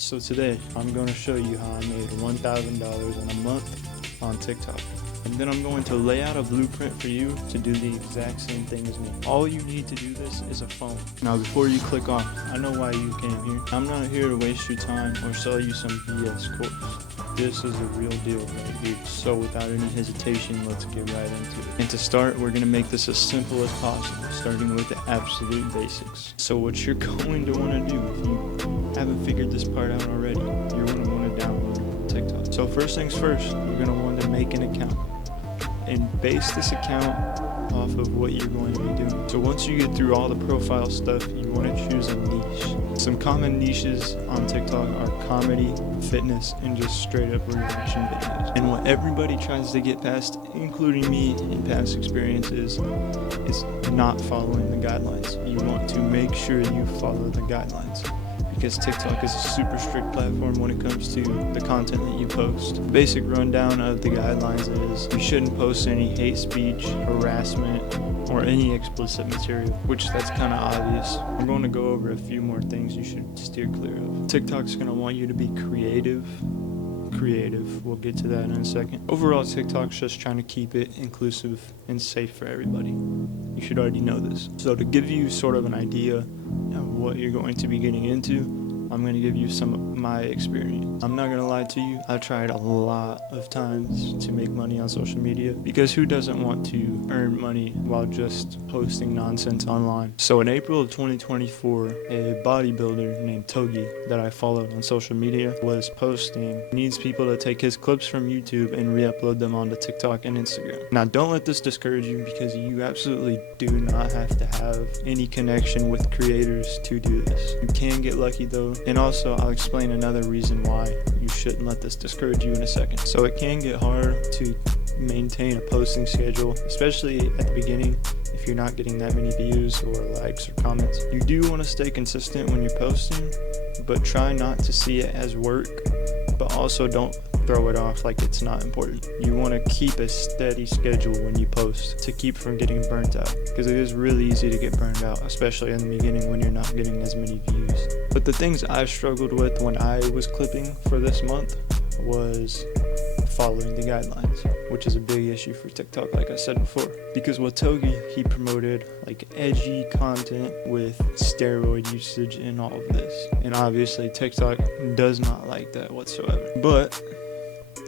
So today, I'm going to show you how I made $1,000 in a month on TikTok. And then I'm going to lay out a blueprint for you to do the exact same thing as me. All you need to do this is a phone. Now before you click on, I know why you came here. I'm not here to waste your time or sell you some BS course. This is a real deal right here. So without any hesitation, let's get right into it. And to start, we're going to make this as simple as possible, starting with the absolute basics. So what you're going to want to do, if you haven't figured this part out already, you're going to want to download TikTok. So first things first, you're going to want to make an account and base this account off of what you're going to be doing. So once you get through all the profile stuff, you want to choose a niche. Some common niches on TikTok are comedy, fitness, and just straight up reaction videos. And what everybody tries to get past, including me in past experiences, is not following the guidelines. You want to make sure you follow the guidelines, because TikTok is a super strict platform when it comes to the content that you post. Basic rundown of the guidelines is you shouldn't post any hate speech, harassment, or any explicit material, which that's kind of obvious. I'm going to go over a few more things you should steer clear of. TikTok's going to want you to be creative. We'll get to that in a second. Overall, TikTok's just trying to keep it inclusive and safe for everybody. You should already know this. So to give you sort of an idea of what you're going to be getting into, I'm going to give you some of my experience. I'm not going to lie to you, I've tried a lot of times to make money on social media, because who doesn't want to earn money while just posting nonsense online? So in April of 2024, a bodybuilder named Togi that I followed on social media was posting needs people to take his clips from YouTube and re-upload them onto TikTok and Instagram. Now don't let this discourage you, because you absolutely do not have to have any connection with creators to do this. You can get lucky though. And also, I'll explain another reason why you shouldn't let this discourage you in a second. So it can get hard to maintain a posting schedule, especially at the beginning if you're not getting that many views or likes or comments. You do want to stay consistent when you're posting, but try not to see it as work, but also don't throw it off like it's not important. You want to keep a steady schedule when you post to keep from getting burnt out, because it is really easy to get burned out, especially in the beginning when you're not getting as many views. But the things I struggled with when I was clipping for this month was following the guidelines, which is a big issue for TikTok, like I said before. Because with Togi, he promoted like edgy content with steroid usage and all of this. And obviously TikTok does not like that whatsoever. But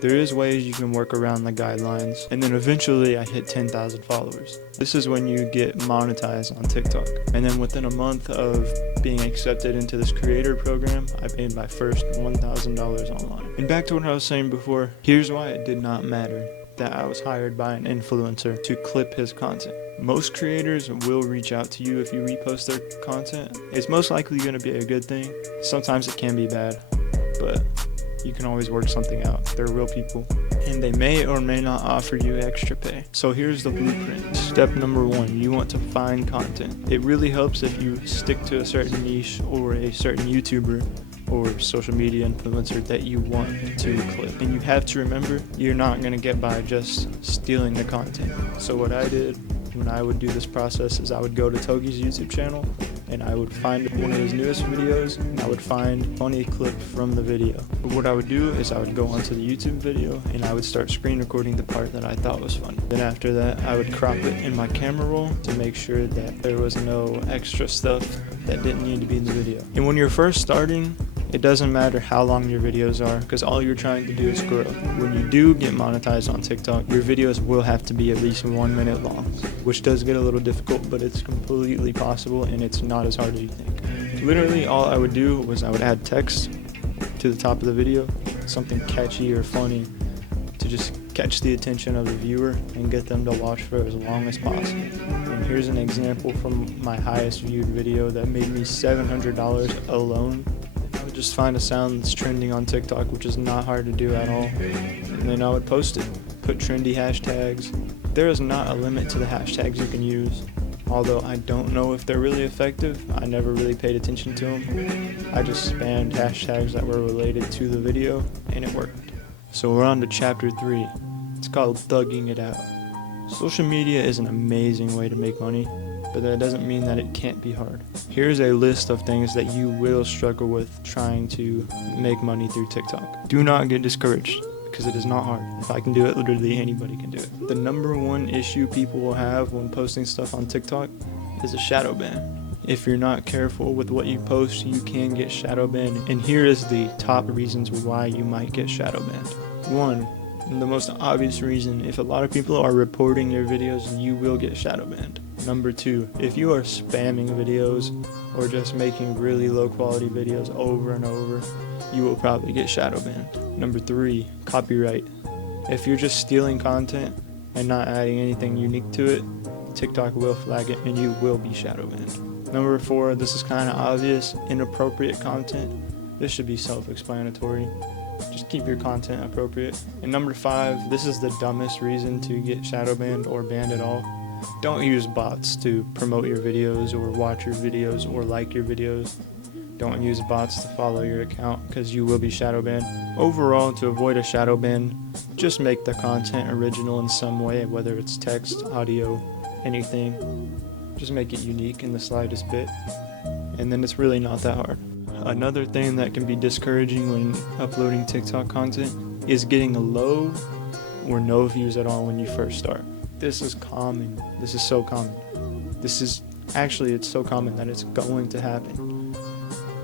there is ways you can work around the guidelines. And then eventually I hit 10,000 followers. This is when you get monetized on TikTok. And then within a month of being accepted into this creator program, I made my first $1,000 online. And back to what I was saying before, here's why it did not matter that I was hired by an influencer to clip his content. Most creators will reach out to you if you repost their content. It's most likely going to be a good thing. Sometimes it can be bad, but you can always work something out. They're real people, and they may or may not offer you extra pay. So here's the blueprint. Step number 1, you want to find content. It really helps if you stick to a certain niche or a certain YouTuber or social media influencer that you want to clip. And you have to remember, you're not going to get by just stealing the content. So what I did when I would do this process is I would go to Togi's YouTube channel and I would find one of his newest videos and I would find a funny clip from the video. But what I would do is I would go onto the YouTube video and I would start screen recording the part that I thought was funny. Then after that, I would crop it in my camera roll to make sure that there was no extra stuff that didn't need to be in the video. And when you're first starting, it doesn't matter how long your videos are, because all you're trying to do is grow. When you do get monetized on TikTok, your videos will have to be at least 1 minute long, which does get a little difficult, but it's completely possible and it's not as hard as you think. Literally all I would do was I would add text to the top of the video, something catchy or funny to just catch the attention of the viewer and get them to watch for as long as possible. And here's an example from my highest viewed video that made me $700 alone. I would just find a sound that's trending on TikTok, which is not hard to do at all, and then I would post it, put trendy hashtags. There is not a limit to the hashtags you can use, although I don't know if they're really effective. I never really paid attention to them. I just spammed hashtags that were related to the video and it worked. So we're on to chapter 3. It's called thugging it out. Social media is an amazing way to make money, but that doesn't mean that it can't be hard. Here's a list of things that you will struggle with trying to make money through TikTok. Do not get discouraged, because it is not hard. If I can do it, literally anybody can do it. The number one issue people will have when posting stuff on TikTok is a shadow ban. If you're not careful with what you post, you can get shadow banned. And here is the top reasons why you might get shadow banned. One, the most obvious reason, if a lot of people are reporting your videos, you will get shadow banned. Number two, if you are spamming videos or just making really low quality videos over and over, you will probably get shadow banned. Number three, copyright. If you're just stealing content and not adding anything unique to it, TikTok will flag it and you will be shadow banned. Number four, this is kind of obvious, inappropriate content. This should be self-explanatory. Just keep your content appropriate. And number five, this is the dumbest reason to get shadow banned or banned at all. Don't use bots to promote your videos or watch your videos or like your videos. Don't use bots to follow your account because you will be shadow banned. Overall, to avoid a shadow ban, just make the content original in some way, whether it's text, audio, anything. Just make it unique in the slightest bit, and then it's really not that hard. Another thing that can be discouraging when uploading TikTok content is getting low or no views at all when you first start. This is common. This is so common. It's so common that it's going to happen.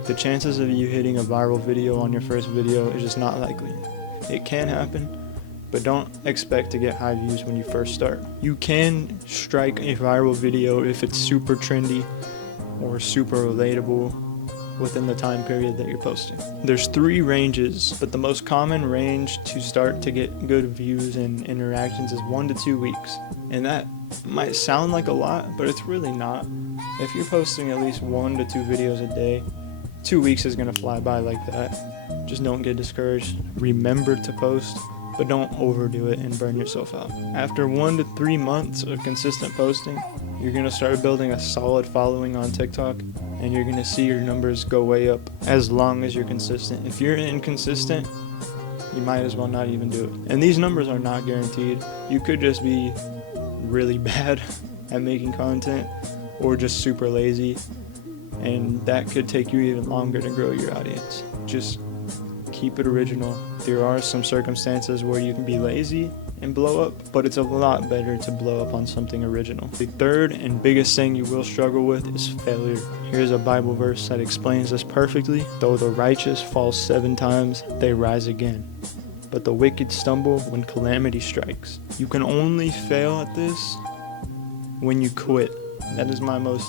The chances of you hitting a viral video on your first video is just not likely. It can happen, but don't expect to get high views when you first start. You can strike a viral video if it's super trendy or super relatable within the time period that you're posting. There's three ranges, but the most common range to start to get good views and interactions is 1 to 2 weeks. And that might sound like a lot, but it's really not. If you're posting at least 1 to 2 videos a day, 2 weeks is gonna fly by like that. Just don't get discouraged. Remember to post, but don't overdo it and burn yourself out. After 1 to 3 months of consistent posting, you're gonna start building a solid following on TikTok, and you're gonna see your numbers go way up as long as you're consistent. If you're inconsistent, you might as well not even do it. And these numbers are not guaranteed. You could just be really bad at making content or just super lazy, and that could take you even longer to grow your audience. Just keep it original. There are some circumstances where you can be lazy and blow up, but it's a lot better to blow up on something original. The third and biggest thing you will struggle with is failure. Here's a Bible verse that explains this perfectly. Though the righteous fall 7 times, they rise again. But the wicked stumble when calamity strikes. You can only fail at this when you quit. That is my most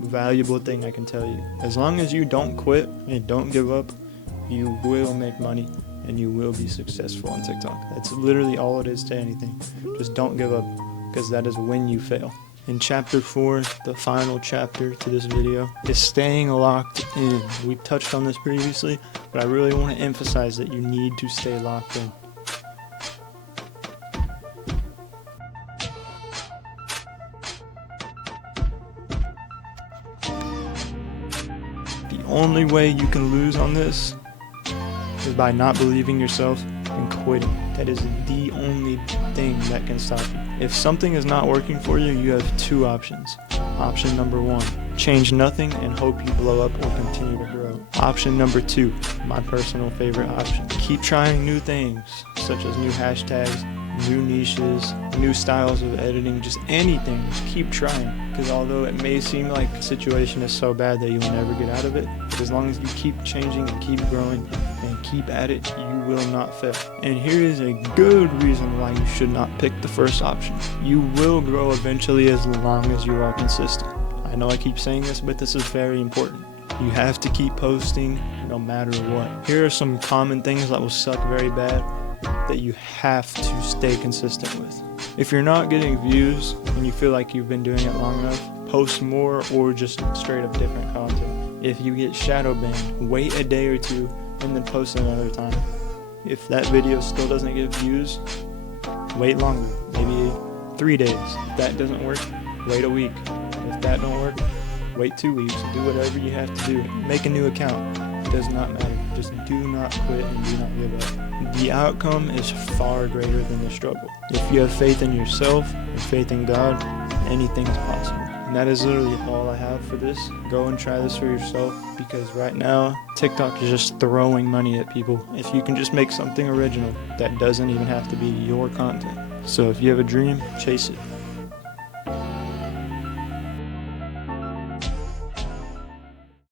valuable thing I can tell you. As long as you don't quit and don't give up, you will make money and you will be successful on TikTok. That's literally all it is to anything. Just don't give up, because that is when you fail. In chapter 4, the final chapter to this video, is staying locked in. We touched on this previously, but I really want to emphasize that you need to stay locked in. The only way you can lose on this is by not believing yourself and quitting. That is the only thing that can stop you. If something is not working for you, you have 2 options. Option number 1, change nothing and hope you blow up or continue to grow. Option number 2, my personal favorite option, keep trying new things, such as new hashtags, new niches, new styles of editing, just anything. Keep trying, because although it may seem like the situation is so bad that you'll never get out of it, but as long as you keep changing and keep growing and keep at it, you will not fail. And here is a good reason why you should not pick the first option. You will grow eventually as long as you are consistent. I know I keep saying this, but this is very important. You have to keep posting no matter what. Here are some common things that will suck very bad that you have to stay consistent with. If you're not getting views and you feel like you've been doing it long enough, post more or just straight up different content. If you get shadow banned, wait a day or 2 and then post another time. If that video still doesn't get views, wait longer, maybe 3 days. If that doesn't work, wait a week. If that don't work, wait 2 weeks. Do whatever you have to do. Make a new account. It does not matter. Just do not quit and do not give up. The outcome is far greater than the struggle. If you have faith in yourself and faith in God, anything is possible. that is literally all I have for this. Go and try this for yourself, because right now TikTok is just throwing money at people if you can just make something original that doesn't even have to be your content. So if you have a dream, chase it.